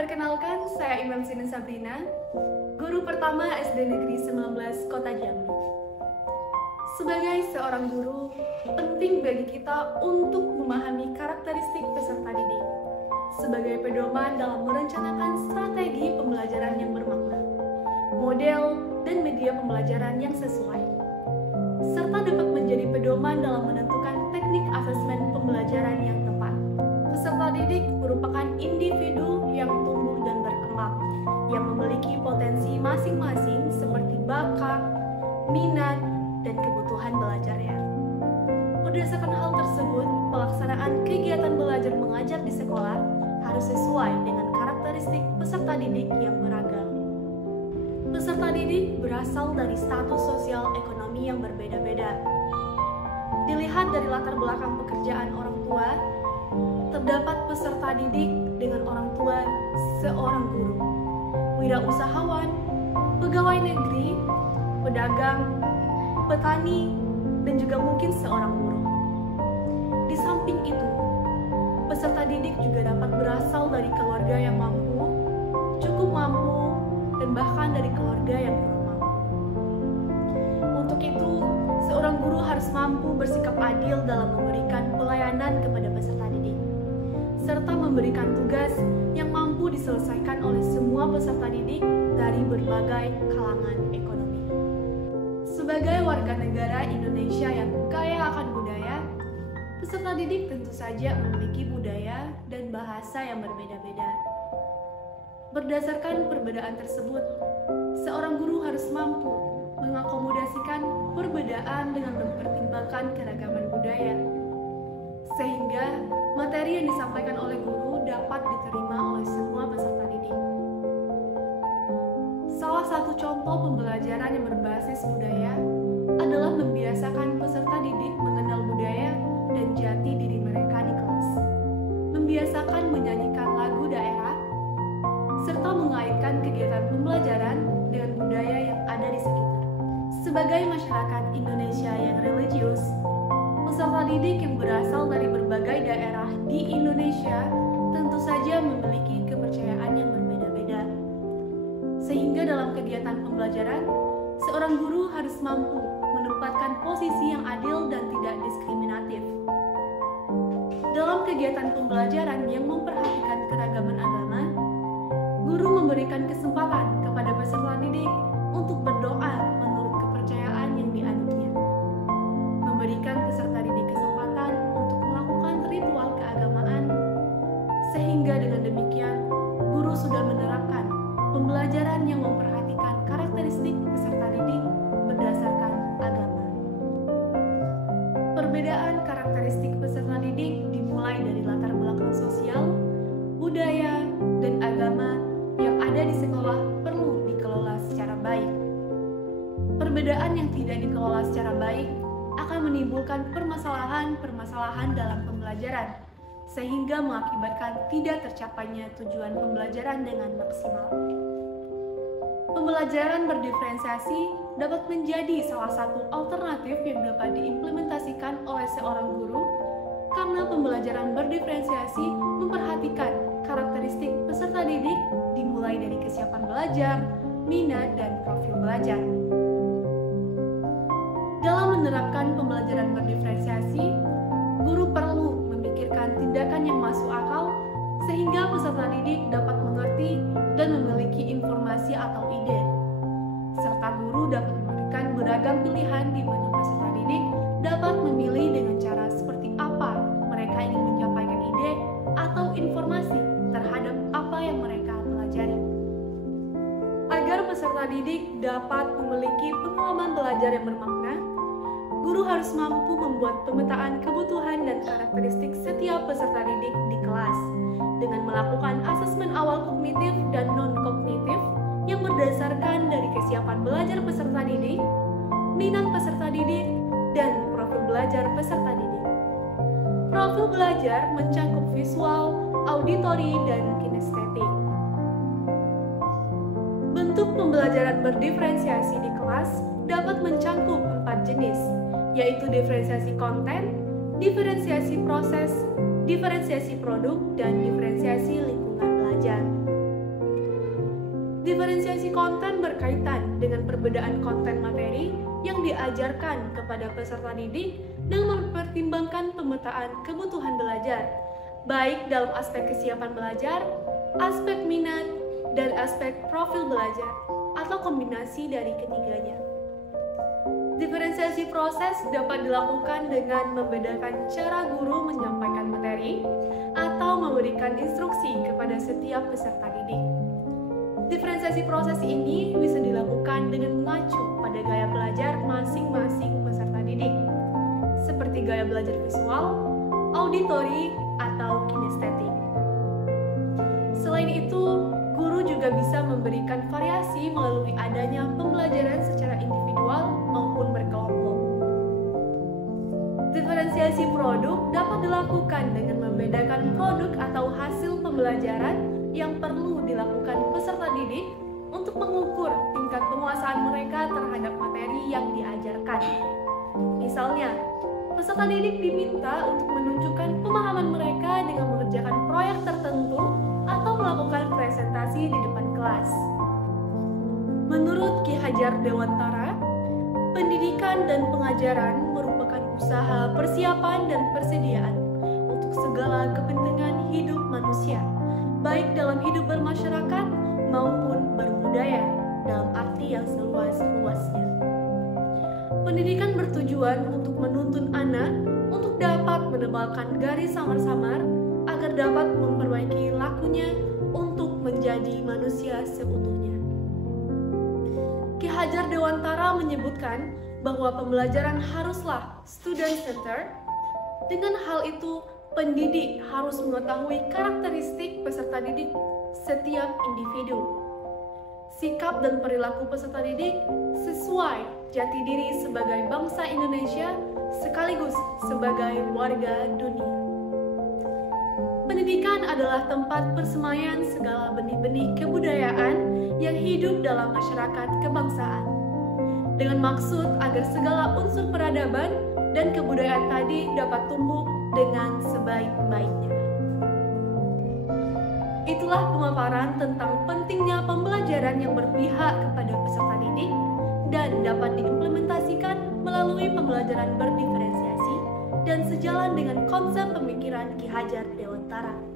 Perkenalkan, saya Imam Sina Sabrina, guru pertama SD Negeri 19 Kota Jambi. Sebagai seorang guru, penting bagi kita untuk memahami karakteristik peserta didik sebagai pedoman dalam merencanakan strategi pembelajaran yang bermakna, model dan media pembelajaran yang sesuai, serta dapat menjadi pedoman dalam menentukan teknik asesmen pembelajaran yang tepat. Peserta didik merupakan individu yang tumbuh dan berkembang, yang memiliki potensi masing-masing seperti bakat, minat, dan kebutuhan belajarnya. Berdasarkan hal tersebut, pelaksanaan kegiatan belajar mengajar di sekolah harus sesuai dengan karakteristik peserta didik yang beragam. Peserta didik berasal dari status sosial ekonomi yang berbeda-beda. Dilihat dari latar belakang pekerjaan orang tua, terdapat peserta didik dengan orang tua seorang guru, wirausahawan, pegawai negeri, pedagang, petani, dan juga mungkin seorang buruh. Di samping itu, peserta didik juga dapat berasal dari keluarga yang mampu, cukup mampu, dan bahkan dari keluarga yang kurang mampu. Untuk itu, seorang guru harus mampu bersikap adil dalam memberikan pelayanan kepada peserta didik, serta memberikan tugas yang mampu diselesaikan oleh semua peserta didik dari berbagai kalangan ekonomi. Sebagai warga negara Indonesia yang kaya akan budaya, peserta didik tentu saja memiliki budaya dan bahasa yang berbeda-beda. Berdasarkan perbedaan tersebut, seorang guru harus mampu mengakomodasikan perbedaan dengan mempertimbangkan keragaman budaya, sehingga materi yang disampaikan oleh guru dapat diterima oleh semua peserta didik. Salah satu contoh pembelajaran yang berbasis budaya adalah membiasakan peserta didik mengenal budaya dan jati diri mereka di kelas, membiasakan menyanyikan lagu daerah, serta mengaitkan kegiatan pembelajaran dengan budaya yang ada di sekitar. Sebagai masyarakat Indonesia yang religius, peserta didik yang berasal dari berbagai daerah di Indonesia tentu saja memiliki kepercayaan yang berbeda-beda. Sehingga dalam kegiatan pembelajaran, seorang guru harus mampu menempatkan posisi yang adil dan tidak diskriminatif. Dalam kegiatan pembelajaran yang memperhatikan keragaman agama, guru memberikan kesempatan kepada peserta didik untuk berdoa menurut kepercayaan yang dianutnya. Memberikan peserta didik kesempatan untuk melakukan ritual keagamaan, sehingga dengan demikian, guru sudah menerapkan pembelajaran yang memperhatikan karakteristik peserta didik berdasarkan agama. Perbedaan karakteristik peserta didik dimulai dari latar belakang sosial, budaya, dan agama yang ada di sekolah perlu dikelola secara baik. Perbedaan yang tidak dikelola secara baik akan menimbulkan permasalahan-permasalahan dalam pembelajaran, sehingga mengakibatkan tidak tercapainya tujuan pembelajaran dengan maksimal. Pembelajaran berdiferensiasi dapat menjadi salah satu alternatif yang dapat diimplementasikan oleh seorang guru, karena pembelajaran berdiferensiasi memperhatikan karakteristik peserta didik dimulai dari kesiapan belajar, minat, dan profil belajar. Dalam menerapkan pembelajaran berdiferensiasi, guru perlu memikirkan tindakan yang masuk akal sehingga peserta didik dapat mengerti dan memiliki informasi atau ide. Serta guru dapat memberikan beragam pilihan di mana peserta didik dapat memilih dengan cara seperti apa mereka ingin menyampaikan ide atau informasi terhadap apa yang mereka pelajari. Agar peserta didik dapat memiliki pengalaman belajar yang bermakna, guru harus mampu membuat pemetaan kebutuhan dan karakteristik setiap peserta didik di kelas dengan melakukan asesmen awal kognitif dan non-kognitif yang berdasarkan dari kesiapan belajar peserta didik, minat peserta didik, dan profil belajar peserta didik. Profil belajar mencakup visual, auditori, dan kinestetik. Bentuk pembelajaran berdiferensiasi di kelas dapat mencakup 4 jenis, yaitu diferensiasi konten, diferensiasi proses, diferensiasi produk, dan diferensiasi lingkungan belajar. Diferensiasi konten berkaitan dengan perbedaan konten materi yang diajarkan kepada peserta didik dengan mempertimbangkan pemetaan kebutuhan belajar, baik dalam aspek kesiapan belajar, aspek minat, dan aspek profil belajar, atau kombinasi dari ketiganya. Diferensiasi proses dapat dilakukan dengan membedakan cara guru menyampaikan materi atau memberikan instruksi kepada setiap peserta didik. Diferensiasi proses ini bisa dilakukan dengan mengacu pada gaya belajar masing-masing peserta didik, seperti gaya belajar visual, auditori, atau kinestetik. Selain itu, guru juga bisa memberikan variasi melalui adanya pembelajaran secara individual maupun berkelompok. Diferensiasi produk dapat dilakukan dengan membedakan produk atau hasil pembelajaran yang perlu dilakukan peserta didik untuk mengukur tingkat penguasaan mereka terhadap materi yang diajarkan. Misalnya, peserta didik diminta untuk menunjukkan pemahaman mereka dengan mengerjakan proyek tertentu atau melakukan presentasi di depan kelas. Menurut Ki Hajar Dewantara, pendidikan dan pengajaran merupakan usaha persiapan dan persediaan untuk segala kepentingan hidup manusia, baik dalam hidup bermasyarakat maupun berbudaya dalam arti yang seluas-luasnya. Pendidikan bertujuan untuk menuntun anak untuk dapat menebalkan garis samar-samar agar dapat memperbaiki lakunya untuk menjadi manusia seutuhnya. Ki Hajar Dewantara menyebutkan bahwa pembelajaran haruslah student-centered. Dengan hal itu, pendidik harus mengetahui karakteristik peserta didik setiap individu. Sikap dan perilaku peserta didik sesuai jati diri sebagai bangsa Indonesia sekaligus sebagai warga dunia. Pendidikan adalah tempat persemaian segala benih-benih kebudayaan yang hidup dalam masyarakat kebangsaan, dengan maksud agar segala unsur peradaban dan kebudayaan tadi dapat tumbuh dengan sebaik-baiknya. Itulah pemaparan tentang pentingnya pembelajaran yang berpihak kepada peserta didik dan dapat diimplementasikan melalui pembelajaran berdiferensiasi dan sejalan dengan konsep pemikiran Ki Hajar Dewantara.